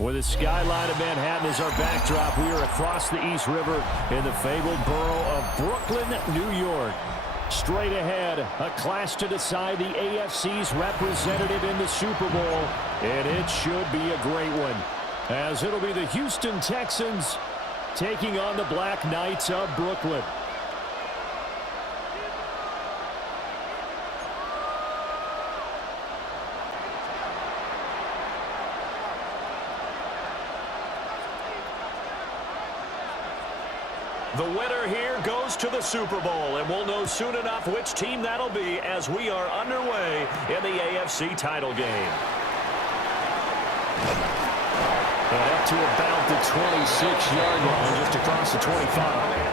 With the skyline of Manhattan as our backdrop, we are across the East River in the fabled borough of Brooklyn, New York. Straight ahead, a clash to decide the AFC's representative in the Super Bowl, and it should be a great one, as it'll be the Houston Texans taking on the Black Knights of Brooklyn. The winner here goes to the Super Bowl, and we'll know soon enough which team that'll be as we are underway in the AFC title game. And up to about the 26-yard line, just across the 25.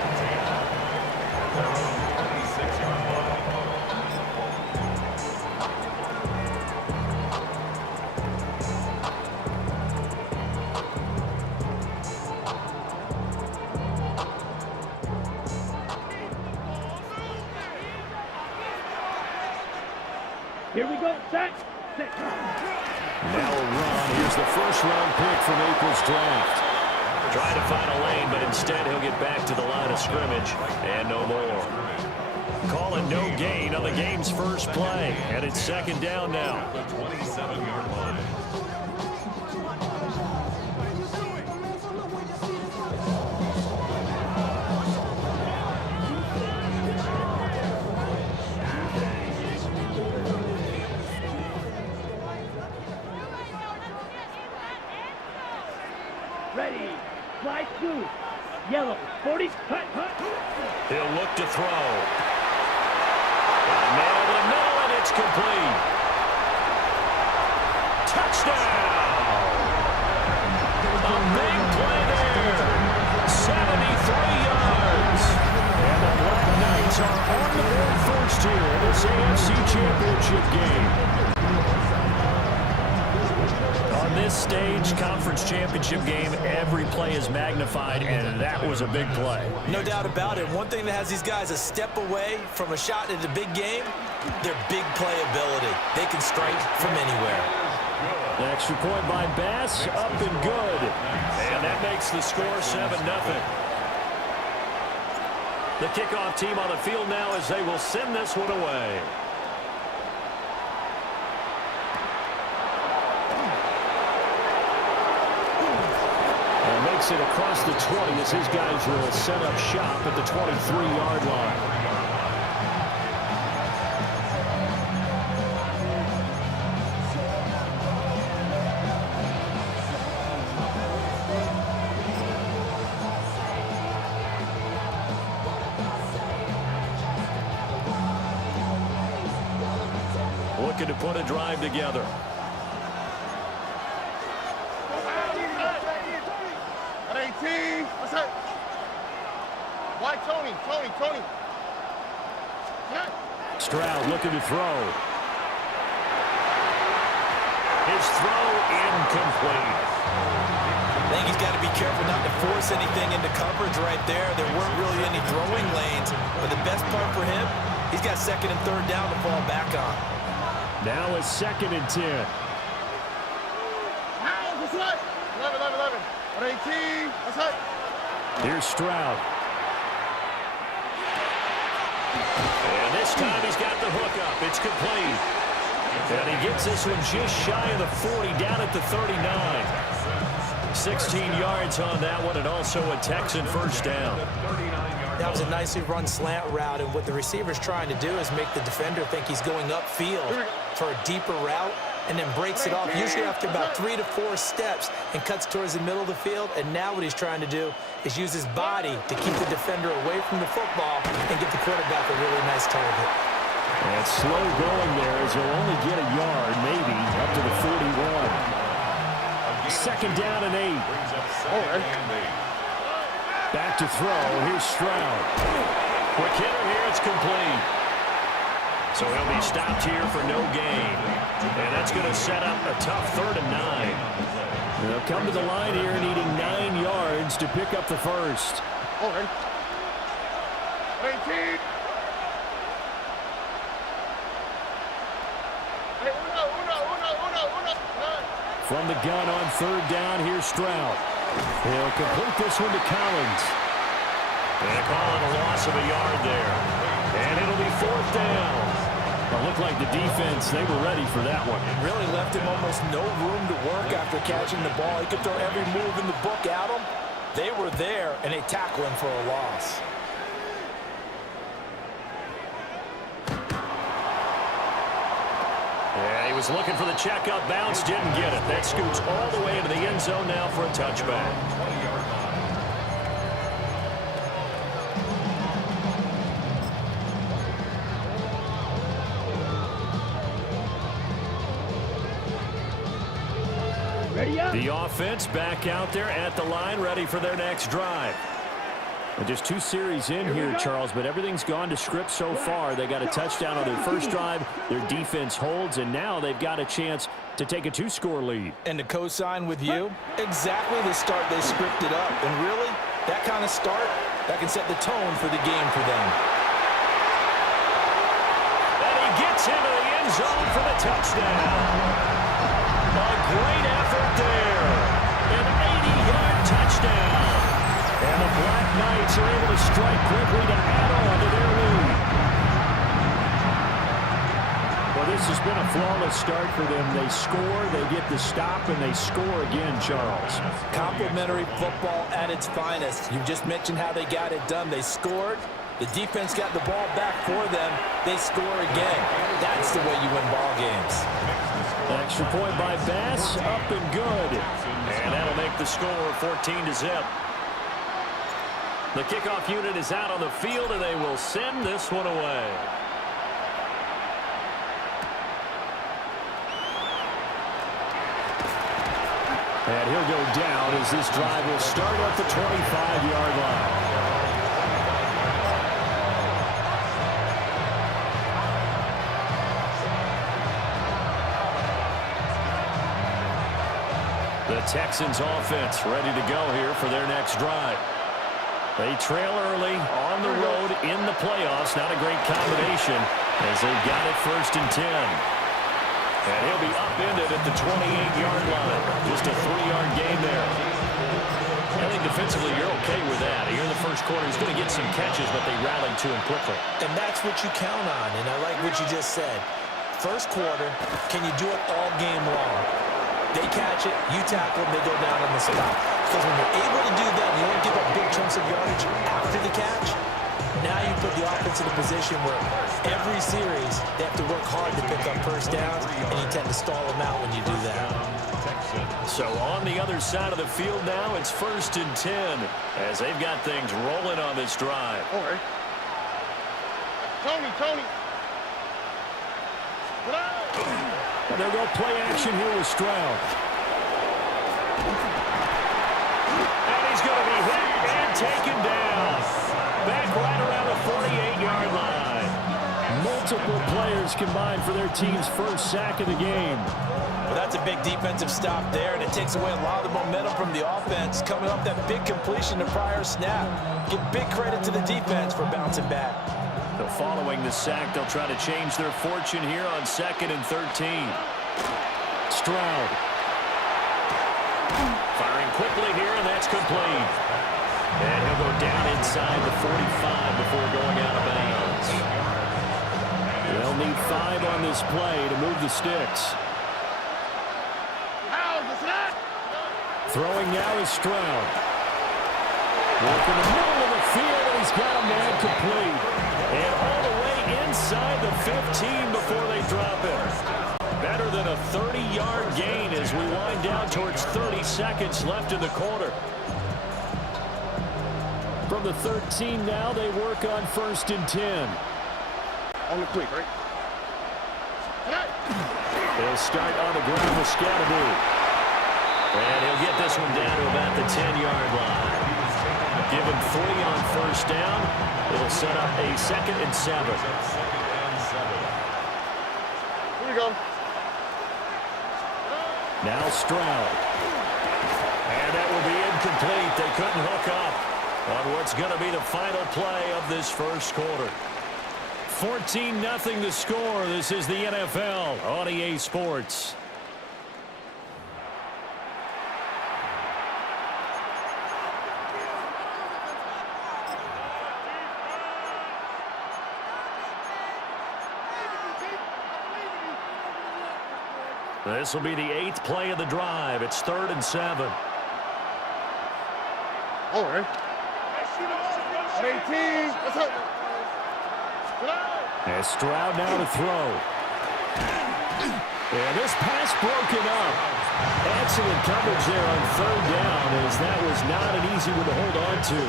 Here we go, set. Now a run. Here's the first-round pick from April's draft. Trying to find a lane, but instead he'll get back to the line of scrimmage and no more. Call it no gain on the game's first play, and it's second down now. The 27-yard line. Ready, slide two, yellow, 40, cut. He'll look to throw. Man over the middle, and it's complete. Touchdown! A big play there. 73 yards. And the Black Knights are on the board first here in this AFC Championship game. On this stage, conference championship game, every play is magnified, and that was a big play. No doubt about it. One thing that has these guys a step away from a shot at a big game, their big play ability. They can strike from anywhere. The extra point by Bass, up and good. And that makes the score 7-0. The kickoff team on the field now as they will send this one away. Makes it across the 20 as his guys will set up shop at the 23-yard line. Looking to put a drive together. What's up? Why Tony? Stroud looking to throw. His throw incomplete. I think he's got to be careful not to force anything into coverage right there. There weren't really any throwing lanes, but the best part for him, he's got second and third down to fall back on. Now a 2nd and 10. What's up? 11. 118. What's up? Here's Stroud. And this time he's got the hook up. It's complete. And he gets this one just shy of the 40, down at the 39. 16 yards on that one, and also a Texan first down. That was a nicely run slant route, and what the receiver's trying to do is make the defender think he's going upfield for a deeper route, and then breaks it off, usually after about 3 to 4 steps, and cuts towards the middle of the field. And now what he's trying to do is use his body to keep the defender away from the football and get the quarterback a really nice target. And slow going there as he'll only get a yard, maybe, up to the 41. 2nd down and 8. Back to throw. Here's Stroud. Quick hitter here. It's complete. So he'll be stopped here for no gain. And that's going to set up a tough 3rd and 9. They'll come to the line here needing 9 yards to pick up the first. 18. From the gun on 3rd down, here's Stroud. He'll complete this one to Collins. And calling a loss of a yard there. And it'll be 4th down. It looked like the defense, they were ready for that one. Really left him almost no room to work after catching the ball. He could throw every move in the book at him. They were there, and they tackle him for a loss. Yeah, he was looking for the checkup bounce, didn't get it. That scoots all the way into the end zone now for a touchback. 20-yard line. Ready up. The offense back out there at the line, ready for their next drive. Well, just 2 series in here, Charles, but everything's gone to script so far. They got a touchdown on their first drive. Their defense holds, and now they've got a chance to take a 2-score lead. And to co-sign with you, exactly the start they scripted up. And really, that kind of start, that can set the tone for the game for them. And he gets into the end zone for the touchdown. A great effort there. An 80-yard touchdown. And the Black Knights are able to strike quickly to add on to their lead. Well, this has been a flawless start for them. They score, they get the stop, and they score again, Charles. Complimentary football at its finest. You just mentioned how they got it done. They scored. The defense got the ball back for them. They score again. That's the way you win ball games. Extra point by Bass, up and good. And that'll make the score 14-0. The kickoff unit is out on the field, and they will send this one away. And he'll go down as this drive will start at the 25-yard line. The Texans offense ready to go here for their next drive. They trail early on the road in the playoffs. Not a great combination as they've got it 1st and 10. And he'll be upended at the 28-yard line. Just a 3-yard gain there. I think defensively you're okay with that. Here in the first quarter, he's going to get some catches, but they rallied to him quickly. And that's what you count on, and I like what you just said. First quarter, can you do it all game long? They catch it, you tackle them, they go down on the spot. Because when you're able to do that, you don't give up big chunks of yardage after the catch. Now you put the offense in a position where every series they have to work hard to pick up first downs, and you tend to stall them out when you do that. So on the other side of the field now, it's 1st and 10 as they've got things rolling on this drive. Okay. Tony. And they'll go play action here with Stroud. And he's going to be hit and taken down. Back right around the 48-yard line. Multiple players combined for their team's first sack of the game. Well, that's a big defensive stop there, and it takes away a lot of the momentum from the offense coming off that big completion the prior snap. Give big credit to the defense for bouncing back. So following the sack, they'll try to change their fortune here on 2nd and 13. Stroud. Firing quickly here, and that's complete. And he'll go down inside the 45 before going out of bounds. They'll need 5 on this play to move the sticks. Throwing now is Stroud. Working the middle of the field, and he's got a man complete. And all the way inside the 15 before they drop it. Better than a 30-yard gain as we wind down towards 30 seconds left in the quarter. From the 13 now, they work on 1st and 10. On the quick, right? They'll start on the ground with Scatterby. And he'll get this one down to about the 10-yard line. Give him 3 on first down. It'll set up a 2nd and 7. Here we go. Now Stroud. And that will be incomplete. They couldn't hook up on what's going to be the final play of this first quarter. 14-0 the score. This is the NFL on EA Sports. This will be the 8th play of the drive. It's 3rd and 7. All right. 18. Let's go. And Stroud now to throw. And this pass broken up. Excellent coverage there on third down, as that was not an easy one to hold on to.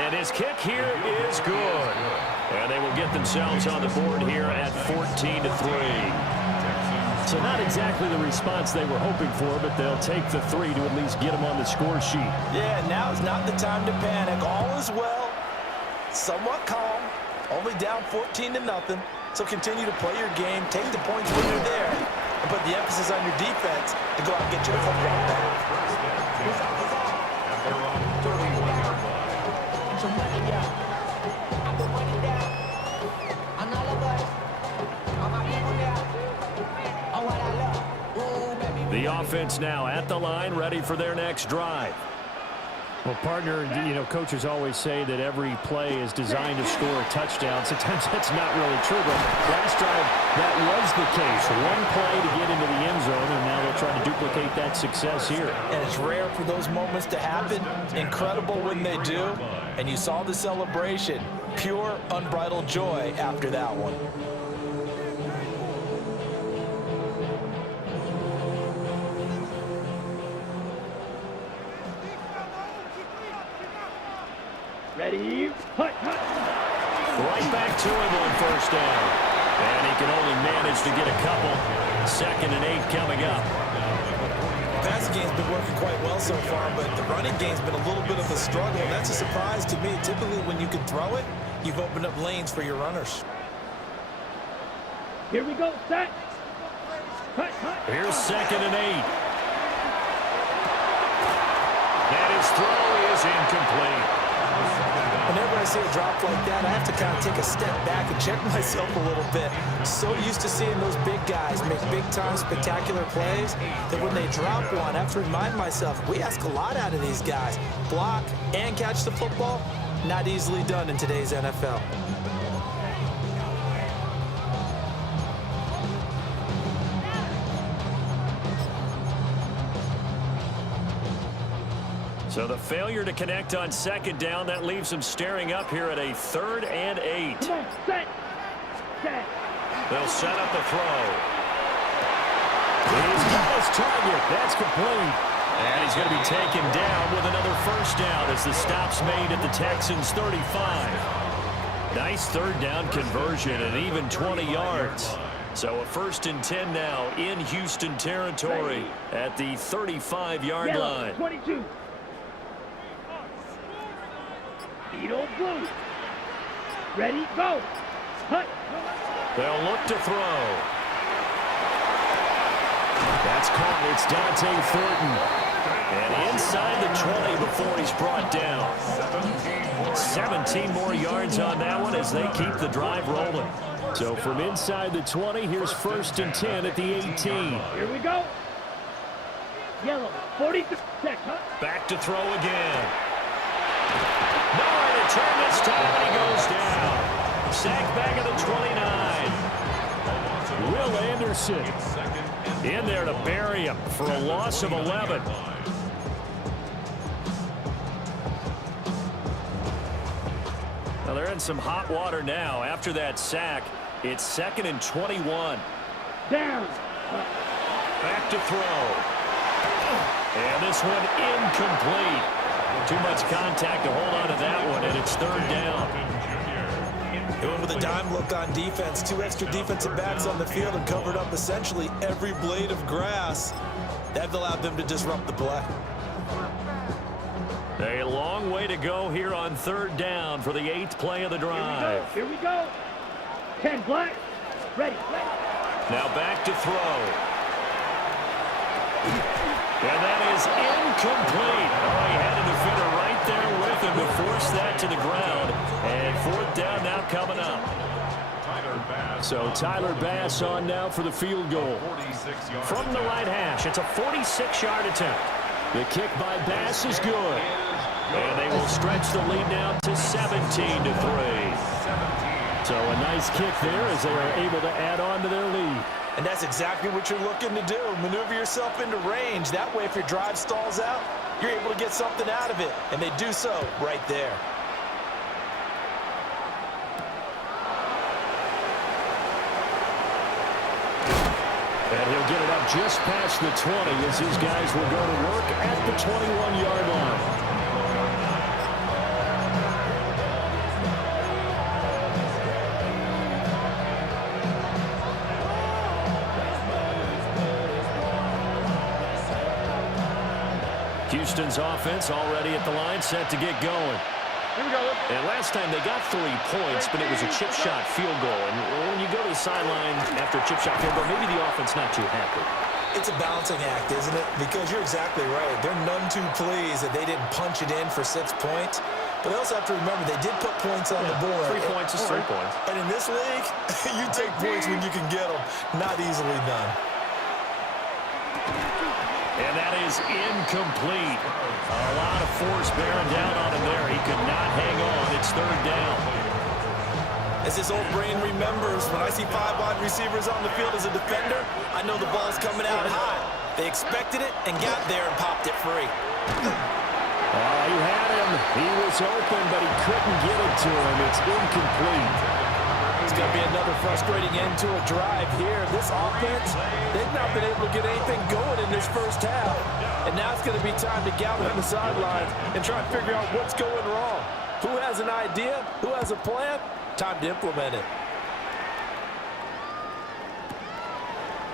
And his kick here is good. And they will get themselves on the board here at 14-3. So not exactly the response they were hoping for, but they'll take the 3 to at least get them on the score sheet. Yeah, now is not the time to panic. All is well, somewhat calm, only down 14-0. So continue to play your game, take the points when you're there, and put the emphasis on your defense to go out and get your football back. The offense now at the line, ready for their next drive. Well, partner, coaches always say that every play is designed to score a touchdown. Sometimes that's not really true, but last drive, that was the case. One play to get into the end zone, and now they'll try to duplicate that success here. And it's rare for those moments to happen. Incredible when they do. And you saw the celebration. Pure, unbridled joy after that one. Ready? Hut, hut. Right back to him on first down. And he can only manage to get a couple. 2nd and 8 coming up. The passing game's been working quite well so far, but the running game's been a little bit of a struggle, and that's a surprise to me. Typically, when you can throw it, you've opened up lanes for your runners. Here we go. Set. Hut, hut. Here's 2nd and 8. And his throw is incomplete. Whenever I see a drop like that, I have to kind of take a step back and check myself a little bit. So used to seeing those big guys make big-time spectacular plays that when they drop one, I have to remind myself, we ask a lot out of these guys. Block and catch the football, not easily done in today's NFL. So the failure to connect on 2nd down, that leaves him staring up here at a 3rd and 8. Come on, set. Set. They'll set up the throw. He's got his target. That's complete. And he's going to be taken down with another first down as the stop's made at the Texans' 35. Nice 3rd down conversion and even 20 yards. So a 1st and 10 now in Houston territory at the 35-yard line. 22. Beetle blue. Ready, go. Hut. They'll look to throw. That's caught. It's Dante Thornton. And inside the 20 before he's brought down. 17 more yards on that one as they keep the drive rolling. So from inside the 20, here's 1st and 10 at the 18. Here we go. Yellow, 43. Back to throw again. Nowhere to turn this time, and he goes down. Sack back at the 29. Will Anderson in there to bury him for a loss of 11. Now they're in some hot water now. After that sack, it's 2nd and 21. Down. Back to throw. And this one incomplete. Too much contact to hold on to that one, and it's 3rd down. They went with a dime look on defense. 2 extra defensive backs on the field and covered up essentially every blade of grass. That allowed them to disrupt the play. A long way to go here on 3rd down for the 8th play of the drive. Here we go. 10 black. Ready. Now back to throw. And that is incomplete. Oh, he had a defender right there with him to force that to the ground. And 4th down now coming up. So Tyler Bass on now for the field goal. From the right hash, it's a 46-yard attempt. The kick by Bass is good. And they will stretch the lead now to 17-3. So a nice kick there as they are able to add on to their lead. And that's exactly what you're looking to do. Maneuver yourself into range. That way, if your drive stalls out, you're able to get something out of it. And they do so right there. And he'll get it up just past the 20 as these guys will go to work at the 21-yard line. Houston's offense already at the line, set to get going. Here we go. And last time they got 3 points, but it was a chip shot field goal. And when you go to the sideline after a chip shot field goal, maybe the offense not too happy. It's a balancing act, isn't it? Because you're exactly right. They're none too pleased that they didn't punch it in for 6 points. But they also have to remember they did put points on the board. 3 points is 3 points. And in this league, you take points when you can get them. Not easily done. And that is incomplete. A lot of force bearing down on him there. He could not hang on. It's 3rd down. As his old brain remembers, when I see 5 wide receivers on the field as a defender, I know the ball's coming out high. They expected it and got there and popped it free. He had him. He was open, but he couldn't get it to him. It's incomplete. It's going to be another frustrating end to a drive here. This offense, they've not been able to get anything going in this first half. And now it's going to be time to gather on the sidelines and try and figure out what's going wrong. Who has an idea? Who has a plan? Time to implement it.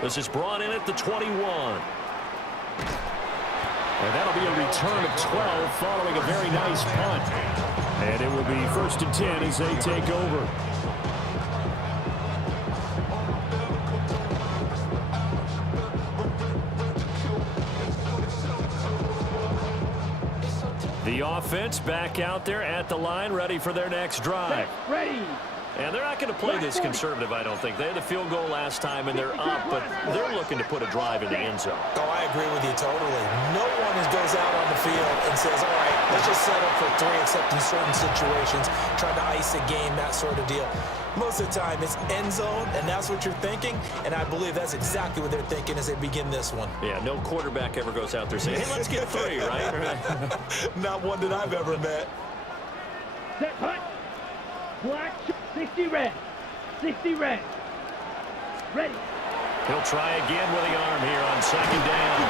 This is brought in at the 21. And that'll be a return of 12 following a very nice punt. And it will be 1st and 10 as they take over. The offense back out there at the line, ready for their next drive. Ready. And they're not going to play this conservative, I don't think. They had the field goal last time, and they're up, but they're looking to put a drive in the end zone. Oh, I agree with you totally. No one goes out on the field and says, all right, let's just settle for 3, except in certain situations, trying to ice a game, that sort of deal. Most of the time, it's end zone, and that's what you're thinking, and I believe that's exactly what they're thinking as they begin this one. Yeah, no quarterback ever goes out there saying, hey, let's get 3, right? Not one that I've ever met. Set punt. Black 60 red. 60 red. Ready. He'll try again with the arm here on 2nd down.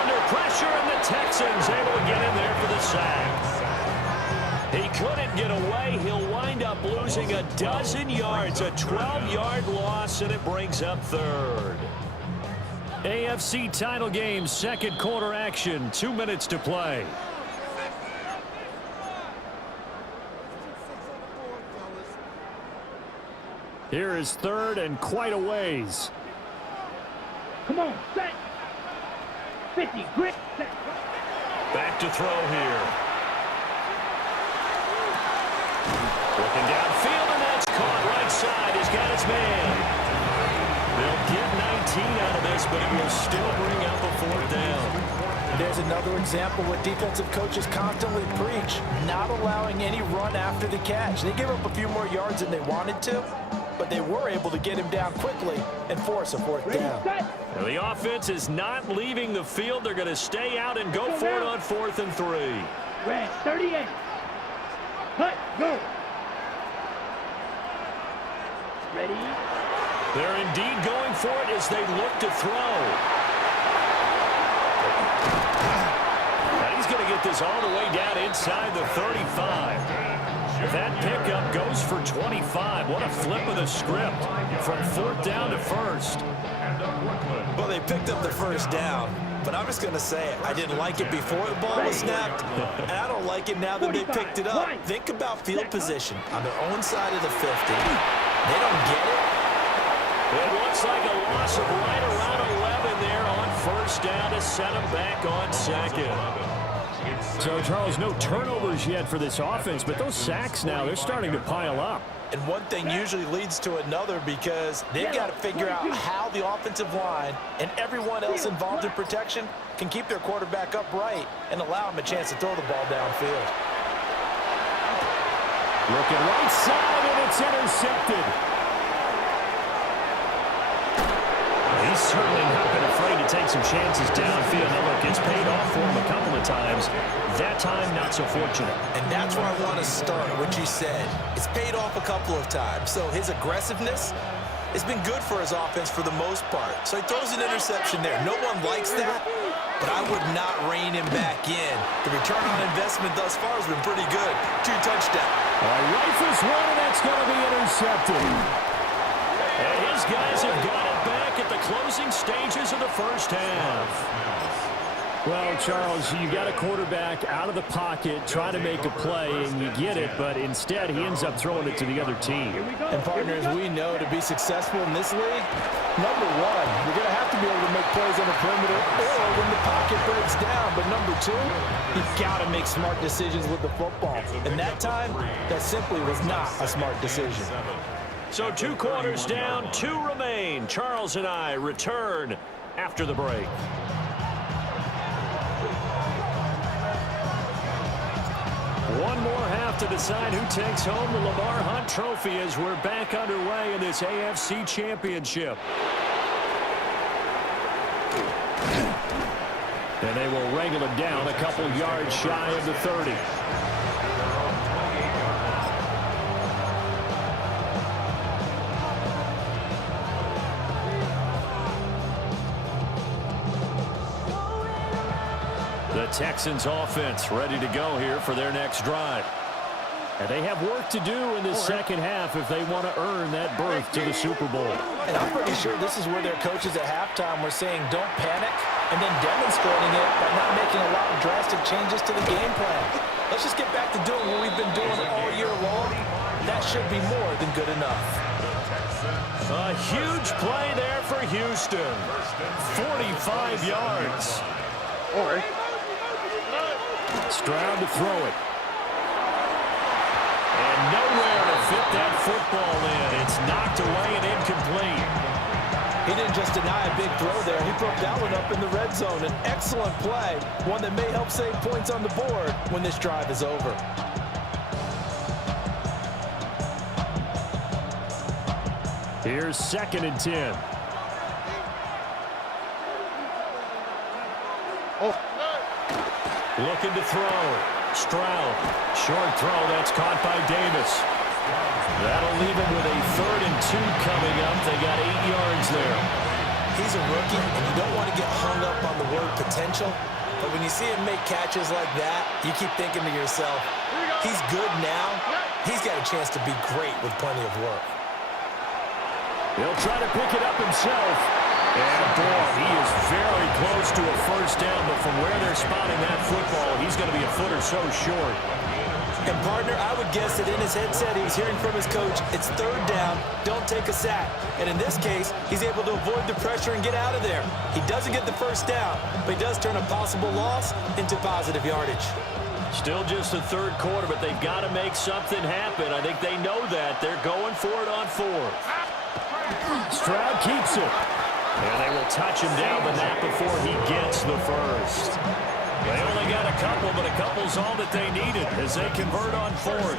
Under pressure, and the Texans able to get in there for the sack. He couldn't get away. He'll wind up losing a dozen yards, a 12-yard loss, and it brings up 3rd. AFC title game, 2nd quarter action, 2 minutes to play. Here is 3rd and quite a ways. Come on, set. 50, grip, set. Back to throw here. Looking downfield, and that's caught right side. He's got his man. They'll get 19 out of this, but it will still bring up a 4th down. There's another example what defensive coaches constantly preach, not allowing any run after the catch. They gave up a few more yards than they wanted to, but they were able to get him down quickly and force a 4th down. Now the offense is not leaving the field. They're going to stay out and go for it on 4th and 3. Red 38. Cut, go. Ready. They're indeed going for it as they look to throw. Now he's going to get this all the way down inside the 35. That pickup goes for 25. What a flip of the script from 4th down to 1st. Well, they picked up the 1st down, but I'm just going to say it. I didn't like it before the ball was snapped, and I don't like it now that they picked it up. Think about field position on their own side of the 50. They don't get it. It looks like a loss of right around 11 there on 1st down to set them back on 2nd. So, Charles, no turnovers yet for this offense, but those sacks now, they're starting to pile up. And one thing usually leads to another because they've got to figure out how the offensive line and everyone else involved in protection can keep their quarterback upright and allow him a chance to throw the ball downfield. Looking right side, and it's intercepted. He's certainly not been afraid to take some chances downfield. Now, look, it's paid off for him a couple of times. That time, not so fortunate. And that's where I want to start, what you said. It's paid off a couple of times. So his aggressiveness has been good for his offense for the most part. So he throws an interception there. No one likes that, but I would not rein him back in. The return on investment thus far has been pretty good. 2 touchdowns. Rifles one, and that's going to be intercepted. And his guys have got it back at the closing stages of the first half. Well, Charles, you got a quarterback out of the pocket trying to make a play, and you get it, but instead he ends up throwing it to the other team. And, partners, we know to be successful in this league, number one, you're going to have to be able to make plays on the perimeter or when the pocket breaks down. But number two, you've got to make smart decisions with the football. And that time, that simply was not a smart decision. So 2 quarters down, 2 remain. Charles and I return after the break. One more half to decide who takes home the Lamar Hunt Trophy as we're back underway in this AFC Championship. And they will wrangle him down a couple yards shy of the 30. The Texans offense ready to go here for their next drive. And they have work to do in the second half if they want to earn that berth to the Super Bowl. And I'm pretty sure this is where their coaches at halftime were saying don't panic and then demonstrating it by not making a lot of drastic changes to the game plan. Let's just get back to doing what we've been doing all year long. That should be more than good enough. A huge play there for Houston. 45 yards. Stroud to throw it. And nowhere to fit that football in. It's knocked away and incomplete. He didn't just deny a big throw there. He broke that one up in the red zone. An excellent play. One that may help save points on the board when this drive is over. Here's 2nd and 10. Looking to throw. Stroud. Short throw. That's caught by Davis. That'll leave him with a 3rd and 2 coming up. They got 8 yards there. He's a rookie, and you don't want to get hung up on the word potential. But when you see him make catches like that, you keep thinking to yourself, he's good now. He's got a chance to be great with plenty of work. He'll try to pick it up himself. And, boy, he is very close to a first down, but from where they're spotting that football, he's going to be a foot or so short. And, partner, I would guess that in his headset he was hearing from his coach, it's 3rd down, don't take a sack. And in this case, he's able to avoid the pressure and get out of there. He doesn't get the first down, but he does turn a possible loss into positive yardage. Still just the 3rd quarter, but they've got to make something happen. I think they know that. They're going for it on 4th. Stroud keeps it. And they will touch him down the net before he gets the first. They only got a couple, but a couple's all that they needed as they convert on 4th.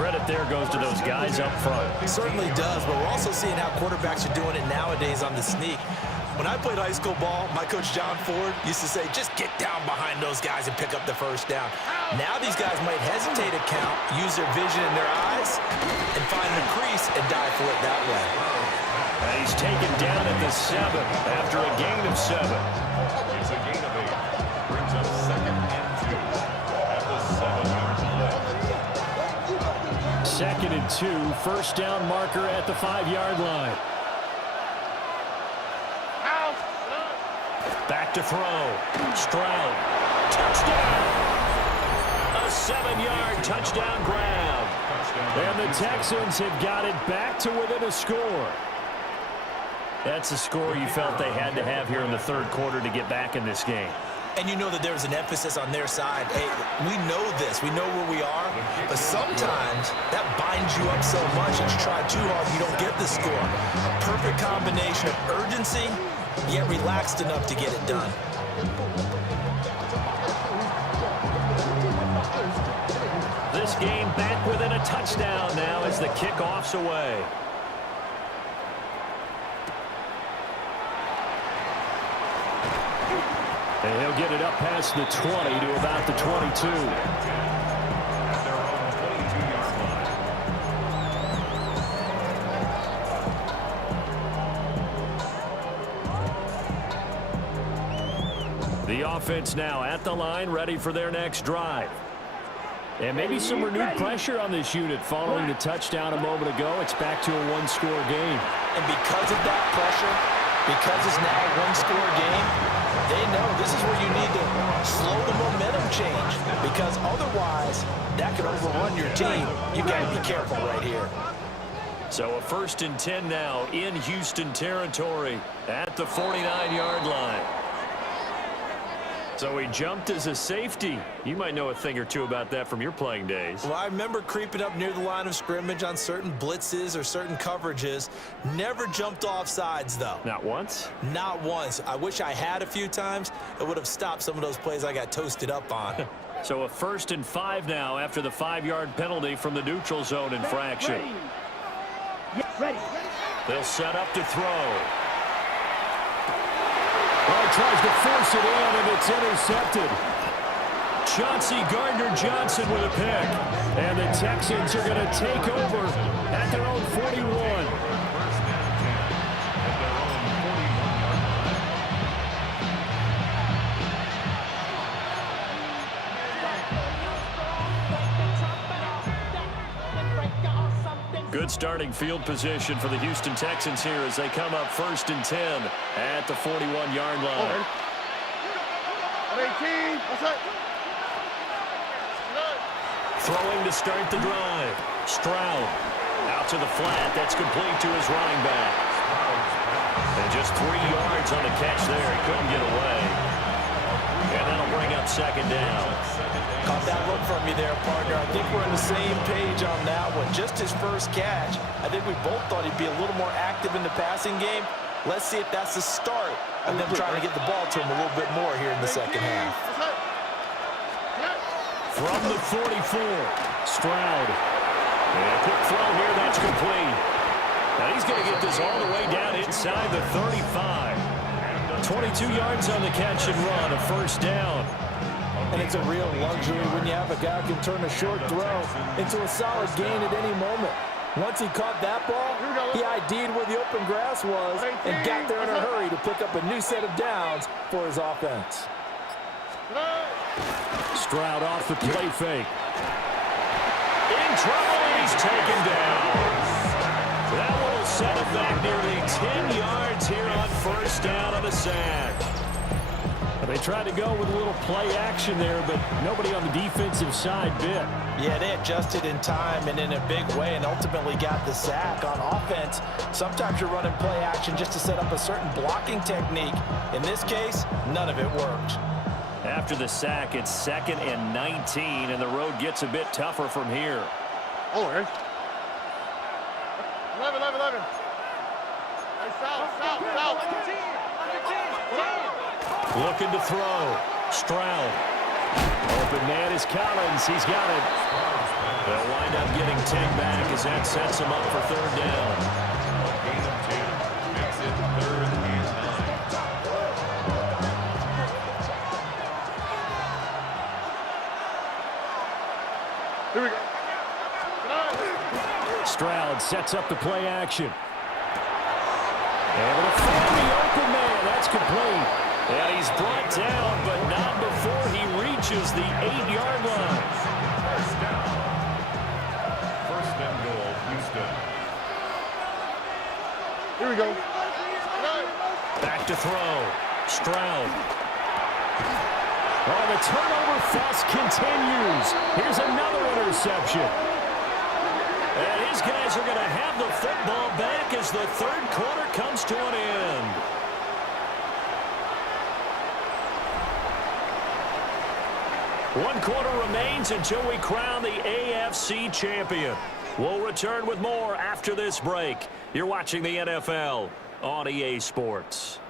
Credit there goes to those guys up front. It certainly does, but we're also seeing how quarterbacks are doing it nowadays on the sneak. When I played high school ball, my coach John Ford used to say, just get down behind those guys and pick up the first down. Now these guys might hesitate to count, use their vision in their eyes, and find the crease and dive for it that way. And he's taken down at the 7 after a gain of 7. It's a gain of 8. Brings up 2nd and 2 at the 7-yard line. 2nd and 2, first down marker at the 5-yard line. Back to throw. Stroud. Touchdown! A 7-yard touchdown grab. And the Texans have got it back to within a score. That's a score you felt they had to have here in the 3rd quarter to get back in this game. And you know that there was an emphasis on their side. Hey, we know this. We know where we are. But sometimes that binds you up so much that you try too hard, you don't get the score. A perfect combination of urgency, yet relaxed enough to get it done. This this game back within a touchdown now as the kickoff's away. And he'll get it up past the 20 to about the 22. At their own 22-yard line. The offense now at the line, ready for their next drive. And maybe some renewed pressure on this unit following the touchdown a moment ago. It's back to a one-score game. And because of that pressure, because it's now a one-score game, they know this is where you need to slow the momentum change, because otherwise that could overrun your team. You got to be careful right here. So a 1st and 10 now in Houston territory at the 49-yard line. So he jumped as a safety. You might know a thing or two about that from your playing days. Well, I remember creeping up near the line of scrimmage on certain blitzes or certain coverages. Never jumped off sides, though. Not once? Not once. I wish I had a few times. It would have stopped some of those plays I got toasted up on. So a 1st and 5 now after the 5-yard penalty from the neutral zone infraction. Ready. They'll set up to throw. Well, he tries to force it in, and it's intercepted. Chauncey Gardner-Johnson with a pick. And the Texans are going to take over at their own 41. Good starting field position for the Houston Texans here as they come up 1st and 10 at the 41-yard line. 18. What's that? Throwing to start the drive. Stroud out to the flat. That's complete to his running back. And just 3 yards on the catch there. He couldn't get away. And that'll bring up 2nd down. Caught that look from you there, partner. I think we're on the same page on that one. Just his first catch. I think we both thought he'd be a little more active in the passing game. Let's see if that's the start of them trying to get the ball to him a little bit more here in the second half. From the 44, Stroud. And a quick throw here, that's complete. Now he's going to get this all the way down inside the 35. 22 yards on the catch and run, a 1st down. And it's a real luxury when you have a guy who can turn a short throw into a solid gain at any moment. Once he caught that ball, he ID'd where the open grass was and got there in a hurry to pick up a new set of downs for his offense. Stroud off the play fake. In trouble, and he's taken down. That will set him back nearly 10 yards here on 1st down on the sack. They tried to go with a little play action there, but nobody on the defensive side bit. Yeah, they adjusted in time and in a big way and ultimately got the sack. On offense, sometimes you're running play action just to set up a certain blocking technique. In this case, none of it worked. After the sack, it's 2nd and 19, and the road gets a bit tougher from here. Oh, 11. Hey, south. Looking to throw. Stroud. Open man is Collins. He's got it. They'll wind up getting 10 back as that sets him up for 3rd down. Gain of 2. Makes it 3rd and 9. Here we go. Stroud sets up the play action. Able to find the open man. That's complete. And he's brought down, but not before he reaches the 8-yard line. 1st down. 1st and goal, Houston. Here we go. Back to throw. Stroud. Oh, the turnover fuss continues. Here's another interception. And his guys are going to have the football back as the 3rd quarter comes to an end. One quarter remains until we crown the AFC champion. We'll return with more after this break. You're watching the NFL on EA Sports.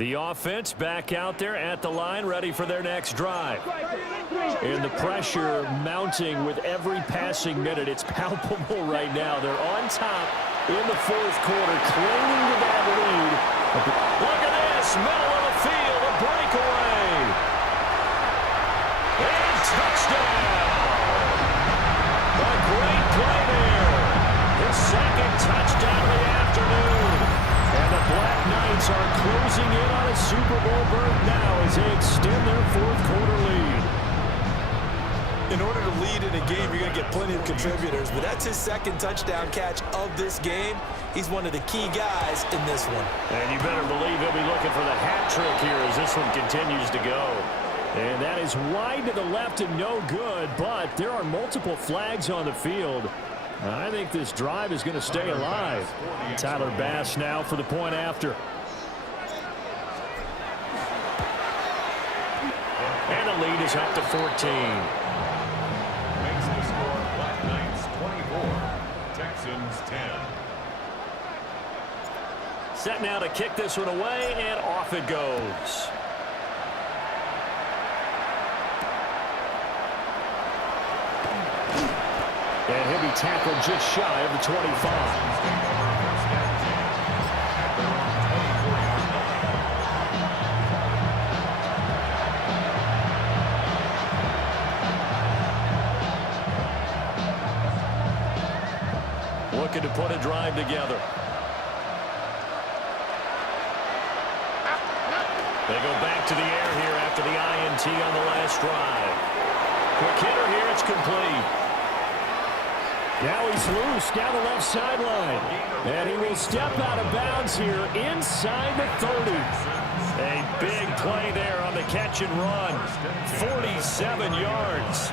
The offense back out there at the line, ready for their next drive. And the pressure mounting with every passing minute. It's palpable right now. They're on top in the fourth quarter, clinging to that lead. Look at this, middle of the field, a breakaway. And touchdown. A great play there. His second touchdown of the afternoon. And the Black Knights are closing in on a Super Bowl berth now as they extend their fourth quarter lead. In order to lead in a game, you're going to get plenty of contributors, but that's his second touchdown catch of this game. He's one of the key guys in this one. And you better believe he'll be looking for the hat trick here as this one continues to go. And that is wide to the left and no good, but there are multiple flags on the field. I think this drive is going to stay alive. Tyler Bass now for the point after. And the lead is up to 14. Makes the score Black Knights 24, Texans 10. Set now to kick this one away, and off it goes. And he'll be tackled just shy of the 25. Looking to put a drive together. They go back to the air here after the INT on the last drive. Quick hitter here, it's complete. Now he's loose down the left sideline. And he will step out of bounds here inside the 30. A big play there on the catch and run. 47 yards.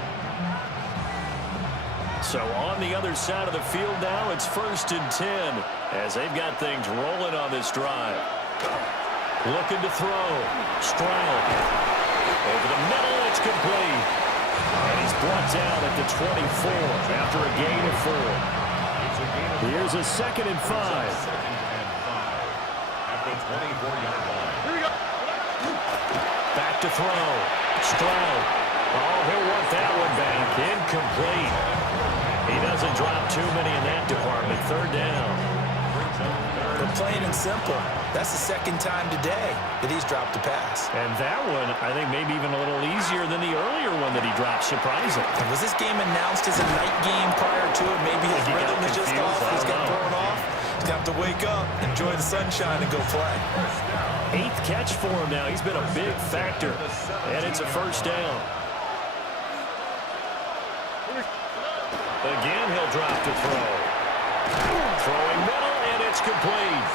So on the other side of the field now, it's 1st and 10 as they've got things rolling on this drive. Looking to throw. Stroud. Over the middle, it's complete. And he's brought down at the 24 after a gain of 4. Here's a 2nd and 5. At the 24-yard line. Here we go. Back to throw. Stroud. Oh, he'll want that one back. Incomplete. He doesn't drop too many in that department. 3rd down. But plain and simple, that's the 2nd time today that he's dropped a pass. And that one, I think, maybe even a little easier than the earlier one that he dropped. Surprising. And was this game announced as a night game prior to it? Maybe his rhythm is just off. He's got thrown off. He's got to wake up, enjoy the sunshine, and go play. 8th catch for him now. He's been a big factor. And it's a 1st down. Again, he'll drop to throw. Throwing middle, and it's complete.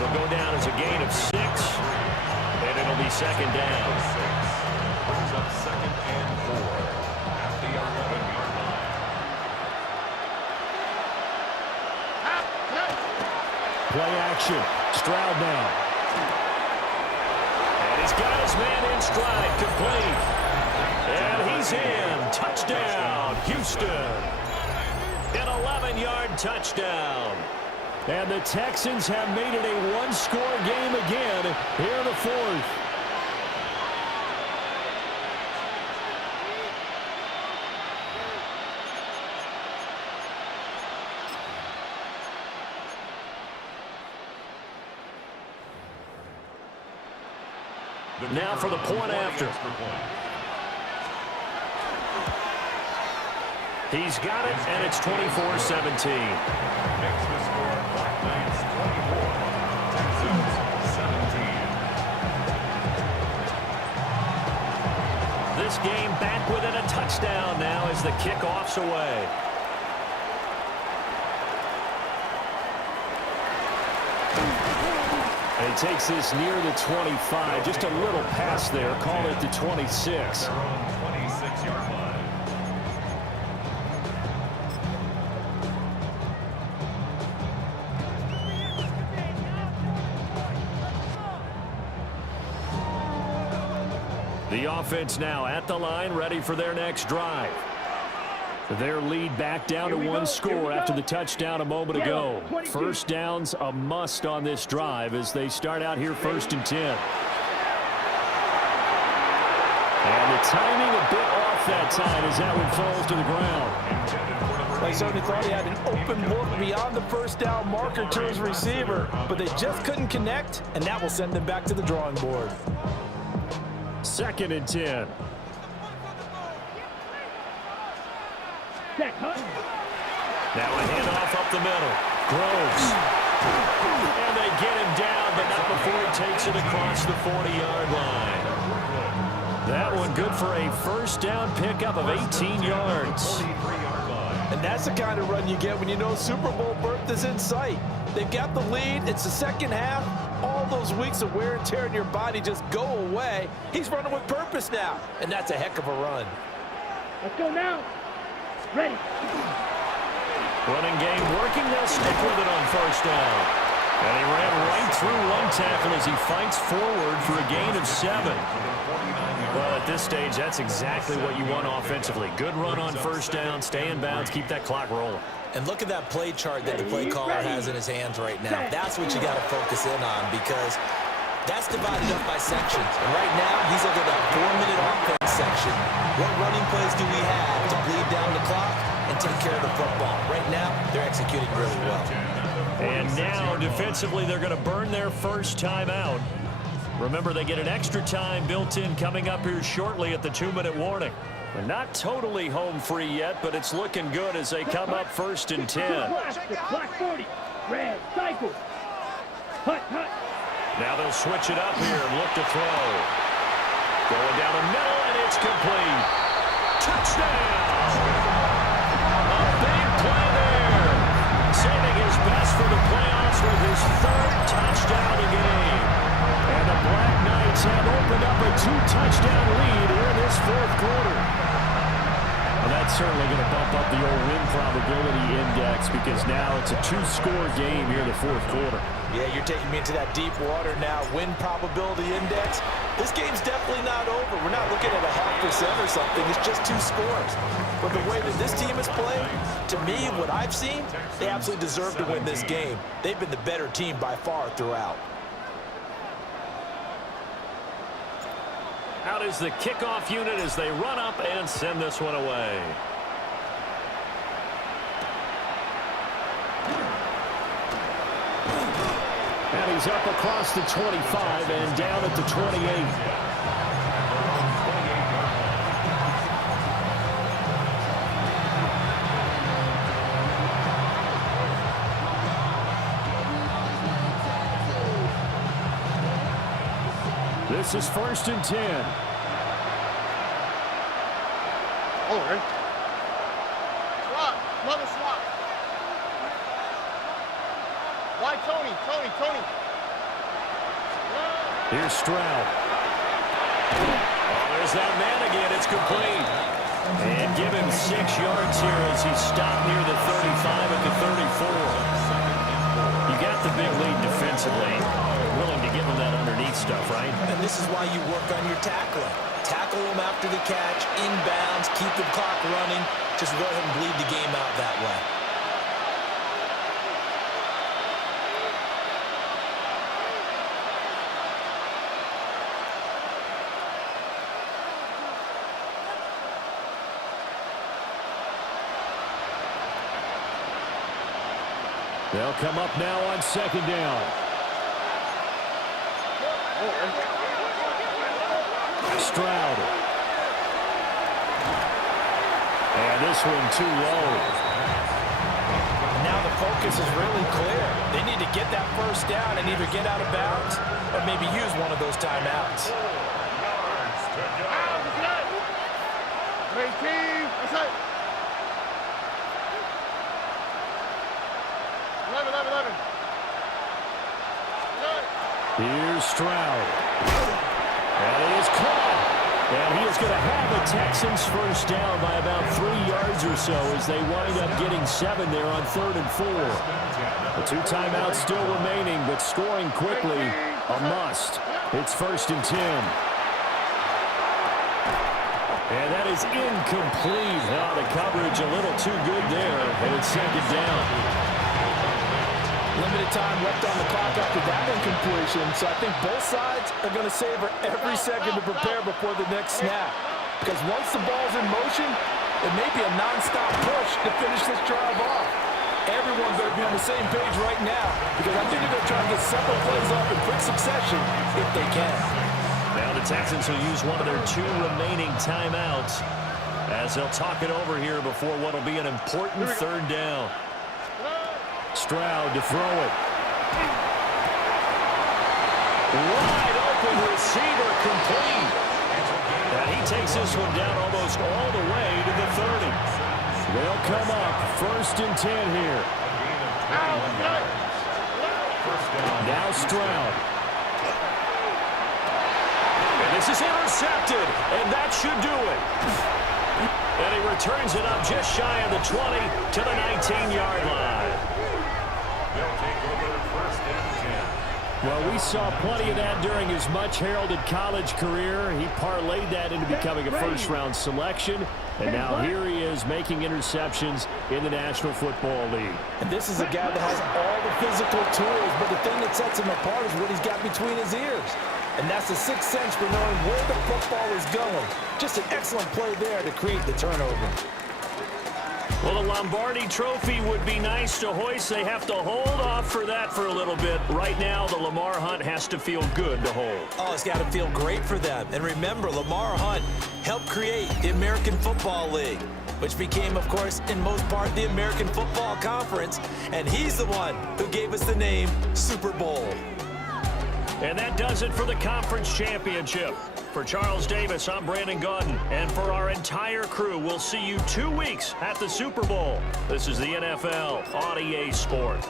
It'll go down as a gain of 6, and it'll be 2nd down. Brings up 2nd and 4 at the 11-yard line. Play action. Stroud now. And he's got his man in stride, complete. And he's in. Touchdown, Houston. An 11-yard touchdown. And the Texans have made it a one-score game again here in the 4th. Now for the point after. He's got it, and it's 24-17. Makes the score Black Knights 24, Texans 17. This game back within a touchdown now as the kickoff's away. And he takes this near the 25, just a little pass there, call it the 26. Their own 26-yard line. The offense now at the line, ready for their next drive. Their lead back down to one score after the touchdown a moment ago. First down's a must on this drive as they start out here 1st and 10. And the timing a bit off that time as that one falls to the ground. They certainly thought he had an open look beyond the first down marker to his receiver, but they just couldn't connect, and that will send them back to the drawing board. 2nd and 10. Now a handoff up the middle. Groves. And they get him down, but not before he takes it across the 40-yard line. That one good for a first down pickup of 18 yards. And that's the kind of run you get when you know Super Bowl berth is in sight. They've got the lead. It's the second half. All those weeks of wear and tear in your body just go away. He's running with purpose now, and that's a heck of a run. Let's go now. Ready. Running game working. They'll stick with it on first down. And he ran right through one tackle as he fights forward for a gain of 7. Well, at this stage, that's exactly what you want offensively. Good run on first down, stay in bounds, keep that clock rolling. And look at that play chart that the play caller has in his hands right now. That's what you got to focus in on because that's divided up by sections. And right now, he's looking at that 4-minute offense section. What running plays do we have to bleed down the clock and take care of the football? Right now, they're executing really well. And now, defensively, they're going to burn their first time out. Remember, they get an extra time built in coming up here shortly at the 2-minute warning. They're not totally home free yet, but it's looking good as they come up 1st and 10. Block 40. Red. Cycle. Hut. Now they'll switch it up here and look to throw. Going down the middle, and it's complete. Touchdown! A big play there. Saving his best for the playoffs with his 3rd touchdown of the game. And the Black Knights have opened up a 2-touchdown lead here in this 4th quarter. Well, that's certainly going to bump up the old win probability index because now it's a 2-score game here in the 4th quarter. Yeah, you're taking me into that deep water now. Win probability index. This game's definitely not over. We're not looking at a 0.5% or something. It's just 2 scores. But the way that this team is playing, to me, what I've seen, they absolutely deserve to win this game. They've been the better team by far throughout. Out is the kickoff unit as they run up and send this one away. And he's up across the 25 and down at the 28. This is 1st and 10. Over. Swap. Another swap. Why Tony? Here's Stroud. Oh, there's that man again. It's complete. And give him 6 yards here as he stopped near the 35 at the 34. You got the big lead defensively. Willing to give him that underneath stuff, right? And this is why you work on your tackling. Tackle them after the catch, inbounds, keep the clock running. Just go ahead and bleed the game out that way. They'll come up now on 2nd down. Stroud. And this one too low. Now the focus is really clear. They need to get that first down and either get out of bounds or maybe use one of those timeouts. 18. That's it. 11. Here's Stroud. And he is caught. And he is going to have the Texans first down by about 3 yards or so as they wind up getting 7 there on 3rd and 4. The 2 timeouts still remaining, but scoring quickly, a must. It's 1st and 10. And that is incomplete. Oh, the coverage a little too good there, and it's second down. Limited time left on the clock after that incompletion, so I think both sides are going to savor every second to prepare before the next snap. Because once the ball's in motion, it may be a nonstop push to finish this drive off. Everyone better be on the same page right now, because I think they're going to try to get several plays off in quick succession if they can. Now the Texans will use one of their 2 remaining timeouts as they'll talk it over here before what will be an important third down. Stroud to throw it. Wide open receiver complete. And he takes this one down almost all the way to the 30. They'll come up 1st and 10 here. Now Stroud. And this is intercepted, and that should do it. And he returns it up just shy of the 20 to the 19-yard line. They'll take over 1st and 10. Well, we saw plenty of that during his much-heralded college career. He parlayed that into becoming a first-round selection, and now here he is making interceptions in the National Football League. And this is a guy that has all the physical tools, but the thing that sets him apart is what he's got between his ears. And that's the 6th sense for knowing where the football is going. Just an excellent play there to create the turnover. Well, the Lombardi Trophy would be nice to hoist. They have to hold off for that for a little bit. Right now, the Lamar Hunt has to feel good to hold. Oh, it's got to feel great for them. And remember, Lamar Hunt helped create the American Football League, which became, of course, in most part, the American Football Conference. And he's the one who gave us the name Super Bowl. And that does it for the conference championship. For Charles Davis, I'm Brandon Gaudin. And for our entire crew, we'll see you 2 weeks at the Super Bowl. This is the NFL on EA Sports.